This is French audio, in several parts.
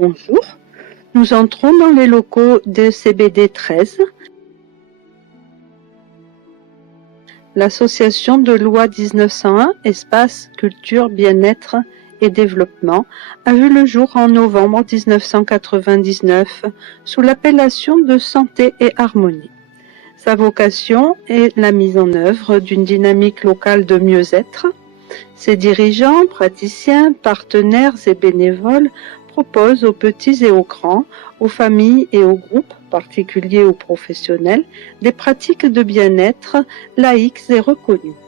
Bonjour, nous entrons dans les locaux de CBD 13, l'association de loi 1901, Espace, Culture, Bien-être et Développement, a vu le jour en novembre 1999 sous l'appellation de Santé et Harmonie. Sa vocation est la mise en œuvre d'une dynamique locale de mieux-être. Ses dirigeants, praticiens, partenaires et bénévoles proposent aux petits et aux grands, aux familles et aux groupes, particuliers ou professionnels, des pratiques de bien-être laïques et reconnues.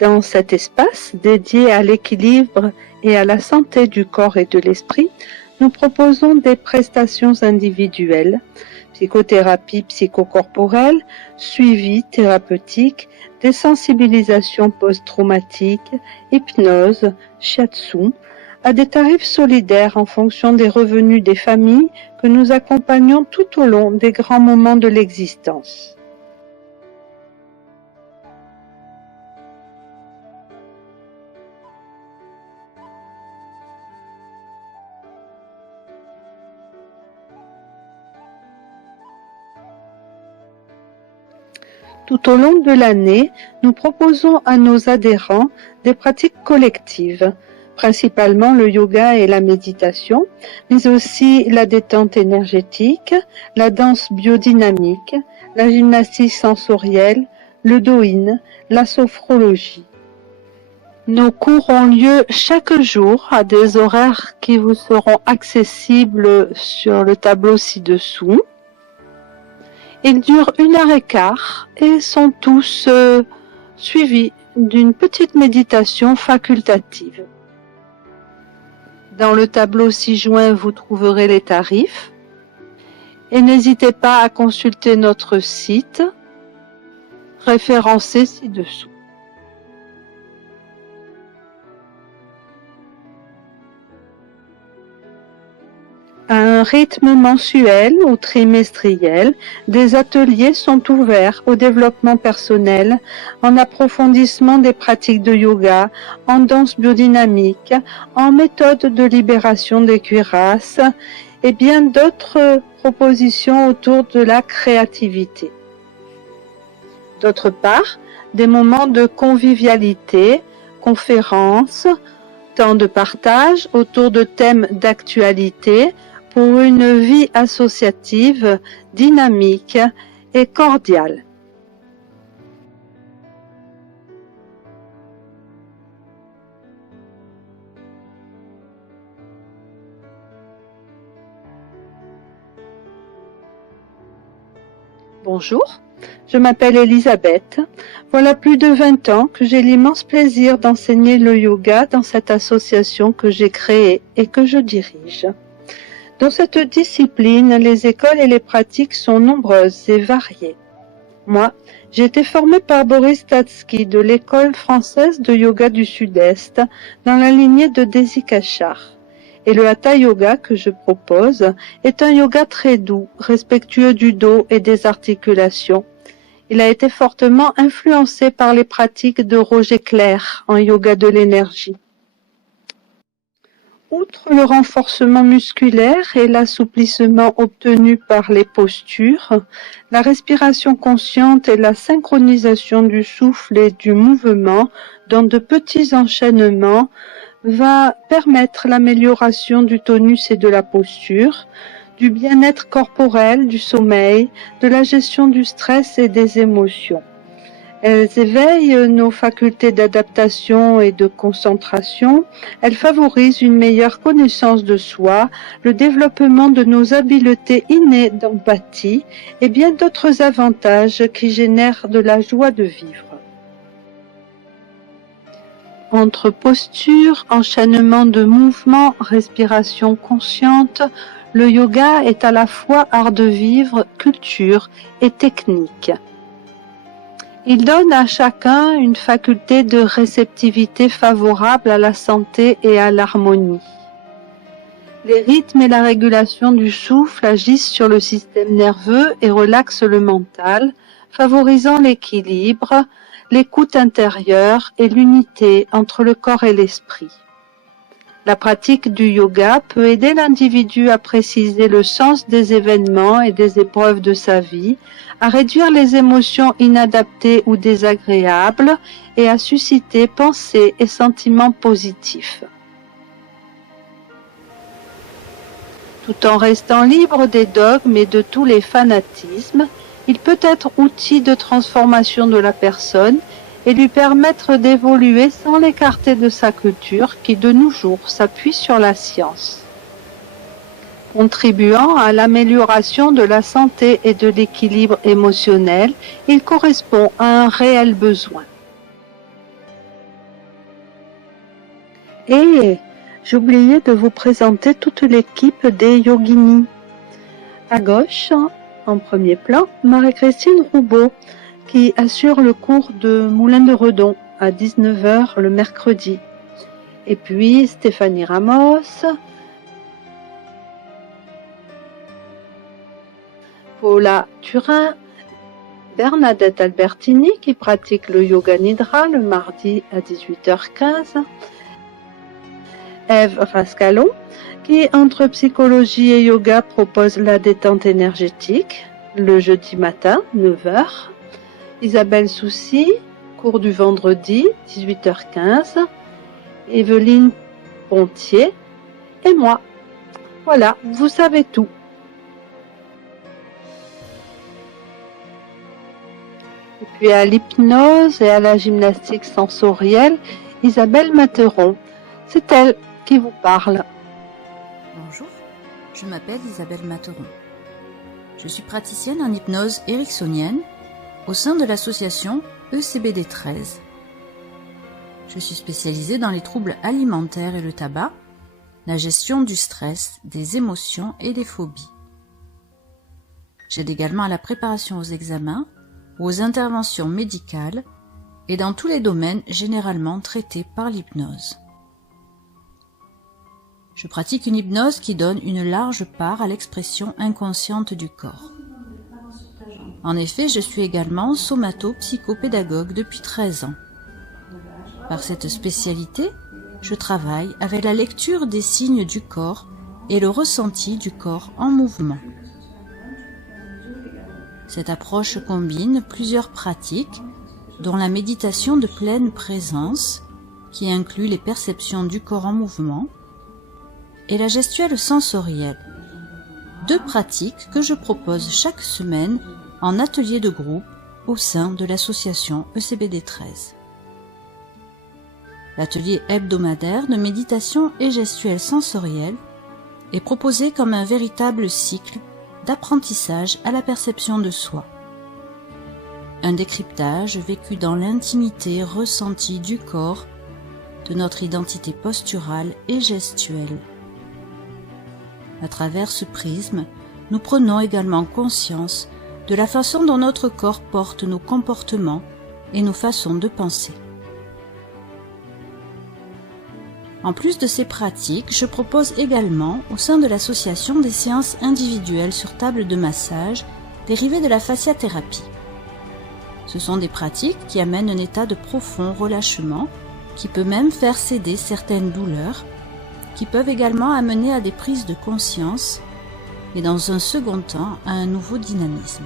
Dans cet espace dédié à l'équilibre et à la santé du corps et de l'esprit, nous proposons des prestations individuelles, psychothérapie psychocorporelle, suivi thérapeutique, des sensibilisations post-traumatiques, hypnose, shiatsu, à des tarifs solidaires en fonction des revenus des familles que nous accompagnons tout au long des grands moments de l'existence. Tout au long de l'année, nous proposons à nos adhérents des pratiques collectives, principalement le yoga et la méditation, mais aussi la détente énergétique, la danse biodynamique, la gymnastique sensorielle, le doin, la sophrologie. Nos cours ont lieu chaque jour à des horaires qui vous seront accessibles sur le tableau ci-dessous. Ils durent 1h15 et sont tous suivis d'une petite méditation facultative. Dans le tableau ci-joint, vous trouverez les tarifs et n'hésitez pas à consulter notre site référencé ci-dessous. À un rythme mensuel ou trimestriel, des ateliers sont ouverts au développement personnel, en approfondissement des pratiques de yoga, en danse biodynamique, en méthode de libération des cuirasses et bien d'autres propositions autour de la créativité. D'autre part, des moments de convivialité, conférences, temps de partage autour de thèmes d'actualité, pour une vie associative, dynamique et cordiale. Bonjour, je m'appelle Elisabeth. Voilà plus de 20 ans que j'ai l'immense plaisir d'enseigner le yoga dans cette association que j'ai créée et que je dirige. Dans cette discipline, les écoles et les pratiques sont nombreuses et variées. Moi, j'ai été formée par Boris Statsky de l'école française de yoga du Sud-Est dans la lignée de Desi Kachar. Et le Hatha Yoga que je propose est un yoga très doux, respectueux du dos et des articulations. Il a été fortement influencé par les pratiques de Roger Clair en yoga de l'énergie. Outre le renforcement musculaire et l'assouplissement obtenu par les postures, la respiration consciente et la synchronisation du souffle et du mouvement dans de petits enchaînements va permettre l'amélioration du tonus et de la posture, du bien-être corporel, du sommeil, de la gestion du stress et des émotions. Elles éveillent nos facultés d'adaptation et de concentration, elles favorisent une meilleure connaissance de soi, le développement de nos habiletés innées d'empathie et bien d'autres avantages qui génèrent de la joie de vivre. Entre posture, enchaînement de mouvements, respiration consciente, le yoga est à la fois art de vivre, culture et technique. Il donne à chacun une faculté de réceptivité favorable à la santé et à l'harmonie. Les rythmes et la régulation du souffle agissent sur le système nerveux et relaxent le mental, favorisant l'équilibre, l'écoute intérieure et l'unité entre le corps et l'esprit. La pratique du yoga peut aider l'individu à préciser le sens des événements et des épreuves de sa vie, à réduire les émotions inadaptées ou désagréables et à susciter pensées et sentiments positifs. Tout en restant libre des dogmes et de tous les fanatismes, il peut être outil de transformation de la personne et lui permettre d'évoluer sans l'écarter de sa culture qui de nos jours s'appuie sur la science. Contribuant à l'amélioration de la santé et de l'équilibre émotionnel, il correspond à un réel besoin. Et j'ai oublié de vous présenter toute l'équipe des yoginis. À gauche, en premier plan, Marie-Christine Roubaud, qui assure le cours de Moulin de Redon à 19h le mercredi. Et puis Stéphanie Ramos, Paula Turin, Bernadette Albertini qui pratique le yoga nidra le mardi à 18h15, Ève Rascalon qui entre psychologie et yoga propose la détente énergétique le jeudi matin 9h, Isabelle Soucy, cours du vendredi 18h15, Evelyne Pontier et moi. Voilà, vous savez tout. Et puis à l'hypnose et à la gymnastique sensorielle, Isabelle Materon. C'est elle qui vous parle. Bonjour, je m'appelle Isabelle Materon. Je suis praticienne en hypnose ericksonienne au sein de l'association ECBD 13. Je suis spécialisée dans les troubles alimentaires et le tabac, la gestion du stress, des émotions et des phobies. J'aide également à la préparation aux examens, aux interventions médicales et dans tous les domaines généralement traités par l'hypnose. Je pratique une hypnose qui donne une large part à l'expression inconsciente du corps. En effet, je suis également somato-psychopédagogue depuis 13 ans. Par cette spécialité, je travaille avec la lecture des signes du corps et le ressenti du corps en mouvement. Cette approche combine plusieurs pratiques, dont la méditation de pleine présence, qui inclut les perceptions du corps en mouvement, et la gestuelle sensorielle, deux pratiques que je propose chaque semaine en atelier de groupe au sein de l'association ECBD 13. L'atelier hebdomadaire de méditation et gestuelle sensorielle est proposé comme un véritable cycle d'apprentissage à la perception de soi. Un décryptage vécu dans l'intimité ressentie du corps, de notre identité posturale et gestuelle. À travers ce prisme, nous prenons également conscience de la façon dont notre corps porte nos comportements et nos façons de penser. En plus de ces pratiques, je propose également au sein de l'association des séances individuelles sur table de massage dérivées de la fasciathérapie. Ce sont des pratiques qui amènent un état de profond relâchement qui peut même faire céder certaines douleurs, qui peuvent également amener à des prises de conscience et dans un second temps à un nouveau dynamisme.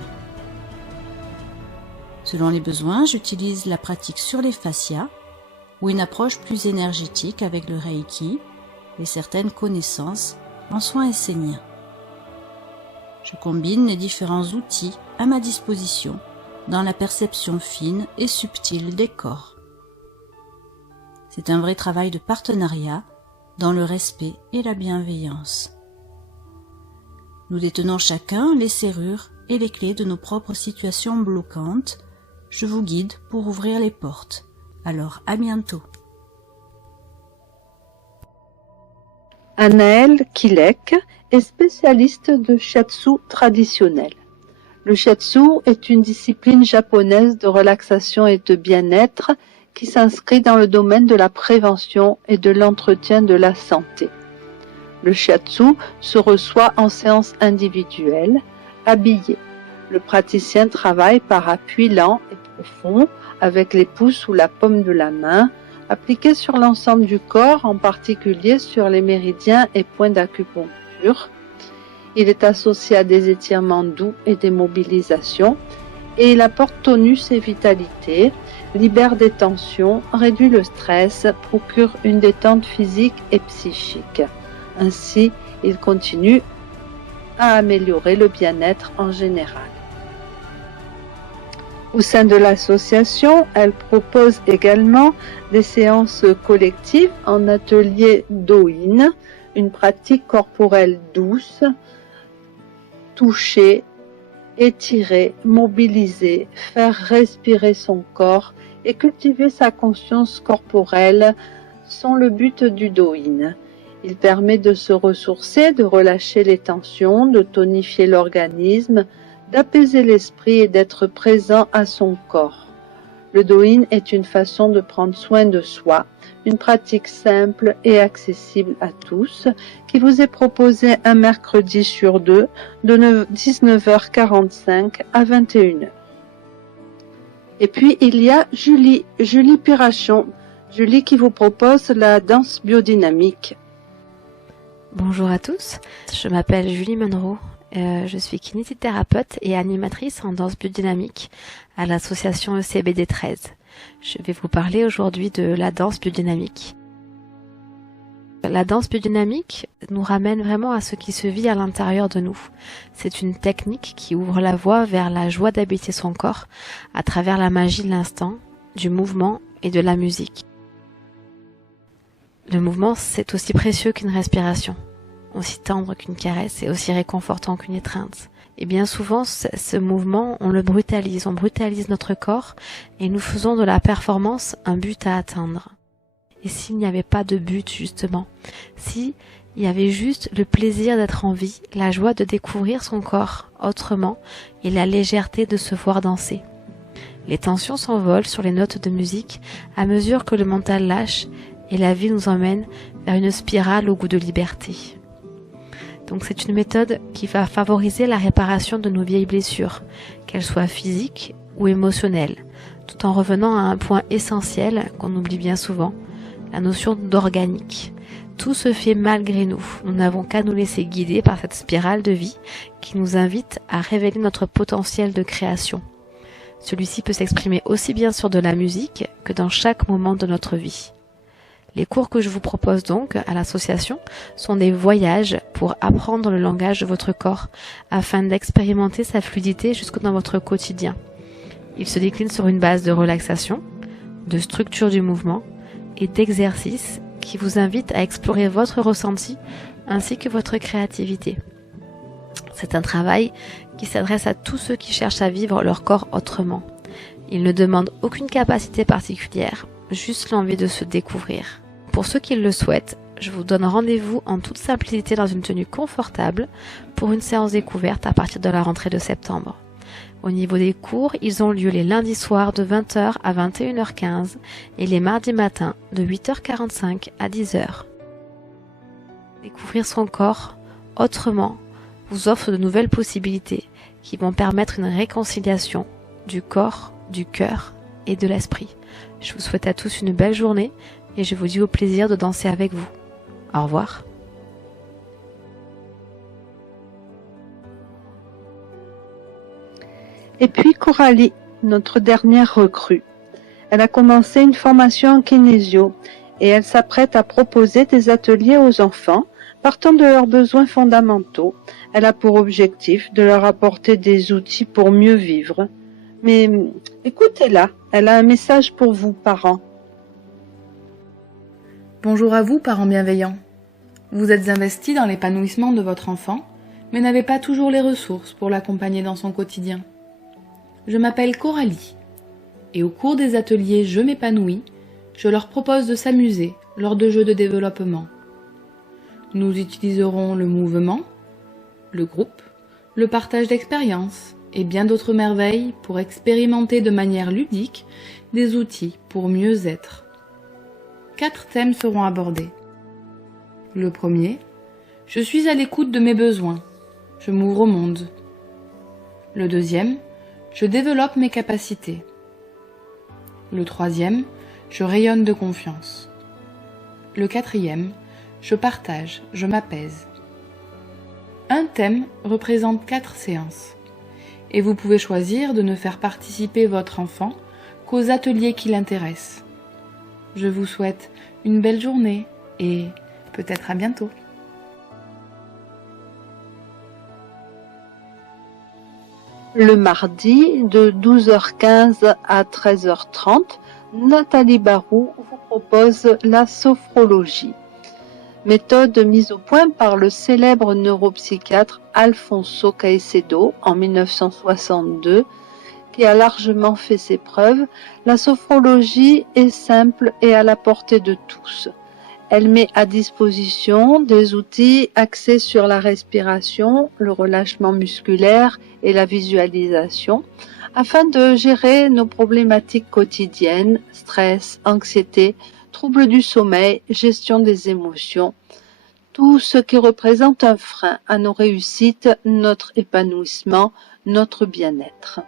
Selon les besoins, j'utilise la pratique sur les fascias ou une approche plus énergétique avec le Reiki et certaines connaissances en soins esséniens. Je combine les différents outils à ma disposition dans la perception fine et subtile des corps. C'est un vrai travail de partenariat dans le respect et la bienveillance. Nous détenons chacun les serrures et les clés de nos propres situations bloquantes. Je vous guide pour ouvrir les portes. Alors à bientôt. Anaëlle Kilek est spécialiste de shiatsu traditionnel. Le shiatsu est une discipline japonaise de relaxation et de bien-être qui s'inscrit dans le domaine de la prévention et de l'entretien de la santé. Le shiatsu se reçoit en séance individuelle, habillé. Le praticien travaille par appui lent et profond avec les pouces ou la paume de la main Appliqué sur l'ensemble du corps, en particulier sur les méridiens et points d'acupuncture. Il est associé à des étirements doux et des mobilisations, et il apporte tonus et vitalité, libère des tensions, réduit le stress, procure une détente physique et psychique. Ainsi, il continue à améliorer le bien-être en général. Au sein de l'association, elle propose également des séances collectives en atelier Do-In, une pratique corporelle douce, toucher, étirer, mobiliser, faire respirer son corps et cultiver sa conscience corporelle sont le but du Do-In. Il permet de se ressourcer, de relâcher les tensions, de tonifier l'organisme, d'apaiser l'esprit et d'être présent à son corps. Le Do-In est une façon de prendre soin de soi, une pratique simple et accessible à tous, qui vous est proposée un mercredi sur 2 de 19h45 à 21h. Et puis il y a Julie Pirachon, Julie qui vous propose la danse biodynamique. Bonjour à tous, je m'appelle Julie Monroe. Je suis kinésithérapeute et animatrice en danse biodynamique à l'association ECBD 13. Je vais vous parler aujourd'hui de la danse biodynamique. La danse biodynamique nous ramène vraiment à ce qui se vit à l'intérieur de nous. C'est une technique qui ouvre la voie vers la joie d'habiter son corps à travers la magie de l'instant, du mouvement et de la musique. Le mouvement, c'est aussi précieux qu'une respiration, aussi tendre qu'une caresse et aussi réconfortant qu'une étreinte. Et bien souvent, ce mouvement, on le brutalise, on brutalise notre corps et nous faisons de la performance un but à atteindre. Et s'il n'y avait pas de but, justement, s'il y avait juste le plaisir d'être en vie, la joie de découvrir son corps autrement et la légèreté de se voir danser. Les tensions s'envolent sur les notes de musique à mesure que le mental lâche et la vie nous emmène vers une spirale au goût de liberté. Donc c'est une méthode qui va favoriser la réparation de nos vieilles blessures, qu'elles soient physiques ou émotionnelles, tout en revenant à un point essentiel qu'on oublie bien souvent, la notion d'organique. Tout se fait malgré nous, nous n'avons qu'à nous laisser guider par cette spirale de vie qui nous invite à révéler notre potentiel de création. Celui-ci peut s'exprimer aussi bien sur de la musique que dans chaque moment de notre vie. Les cours que je vous propose donc à l'association sont des voyages pour apprendre le langage de votre corps afin d'expérimenter sa fluidité jusque dans votre quotidien. Ils se déclinent sur une base de relaxation, de structure du mouvement et d'exercices qui vous invitent à explorer votre ressenti ainsi que votre créativité. C'est un travail qui s'adresse à tous ceux qui cherchent à vivre leur corps autrement. Il ne demande aucune capacité particulière, juste l'envie de se découvrir. Pour ceux qui le souhaitent, je vous donne rendez-vous en toute simplicité dans une tenue confortable pour une séance découverte à partir de la rentrée de septembre. Au niveau des cours, ils ont lieu les lundis soirs de 20h à 21h15 et les mardis matins de 8h45 à 10h. Découvrir son corps autrement vous offre de nouvelles possibilités qui vont permettre une réconciliation du corps, du cœur et de l'esprit. Je vous souhaite à tous une belle journée et je vous dis au plaisir de danser avec vous. Au revoir. Et puis Coralie, notre dernière recrue. Elle a commencé une formation en kinésio et elle s'apprête à proposer des ateliers aux enfants partant de leurs besoins fondamentaux. Elle a pour objectif de leur apporter des outils pour mieux vivre. Mais écoutez-la, elle a un message pour vous, parents. Bonjour à vous, parents bienveillants. Vous êtes investis dans l'épanouissement de votre enfant, mais n'avez pas toujours les ressources pour l'accompagner dans son quotidien. Je m'appelle Coralie, et au cours des ateliers Je m'épanouis, je leur propose de s'amuser lors de jeux de développement. Nous utiliserons le mouvement, le groupe, le partage d'expériences et bien d'autres merveilles pour expérimenter de manière ludique des outils pour mieux être. 4 thèmes seront abordés. Le premier, je suis à l'écoute de mes besoins, je m'ouvre au monde. Le deuxième, je développe mes capacités. Le troisième, je rayonne de confiance. Le 4e, je partage, je m'apaise. Un thème représente 4 séances. Et vous pouvez choisir de ne faire participer votre enfant qu'aux ateliers qui l'intéressent. Je vous souhaite une belle journée et peut-être à bientôt. Le mardi, de 12h15 à 13h30, Nathalie Barou vous propose la sophrologie. Méthode mise au point par le célèbre neuropsychiatre Alfonso Caicedo en 1962, qui a largement fait ses preuves. La sophrologie est simple et à la portée de tous. Elle met à disposition des outils axés sur la respiration, le relâchement musculaire et la visualisation, afin de gérer nos problématiques quotidiennes, stress, anxiété, troubles du sommeil, gestion des émotions, tout ce qui représente un frein à nos réussites, notre épanouissement, notre bien-être.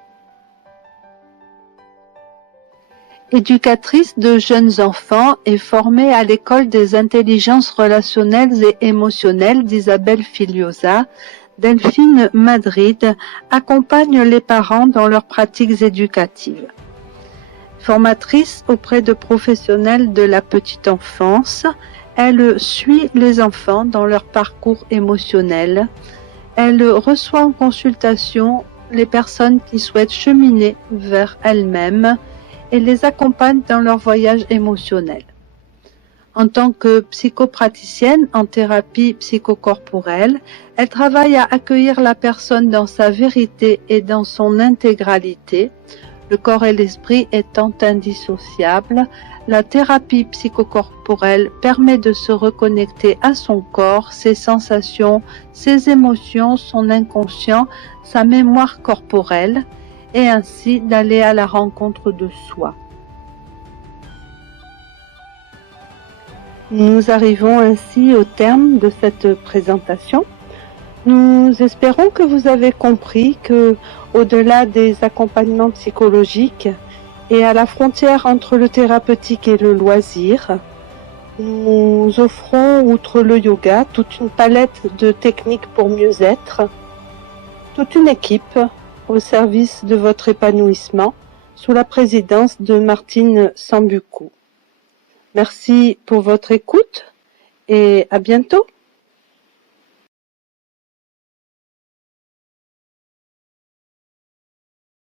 Éducatrice de jeunes enfants et formée à l'école des intelligences relationnelles et émotionnelles d'Isabelle Filiosa, Delphine Madrid accompagne les parents dans leurs pratiques éducatives. Formatrice auprès de professionnels de la petite enfance, elle suit les enfants dans leur parcours émotionnel. Elle reçoit en consultation les personnes qui souhaitent cheminer vers elles-mêmes et les accompagne dans leur voyage émotionnel. En tant que psychopraticienne en thérapie psychocorporelle, elle travaille à accueillir la personne dans sa vérité et dans son intégralité, le corps et l'esprit étant indissociables. La thérapie psychocorporelle permet de se reconnecter à son corps, ses sensations, ses émotions, son inconscient, sa mémoire corporelle, et ainsi d'aller à la rencontre de soi. Nous arrivons ainsi au terme de cette présentation. Nous espérons que vous avez compris que, au-delà des accompagnements psychologiques et à la frontière entre le thérapeutique et le loisir, nous offrons, outre le yoga, toute une palette de techniques pour mieux être, toute une équipe au service de votre épanouissement, sous la présidence de Martine Sambucco. Merci pour votre écoute et à bientôt.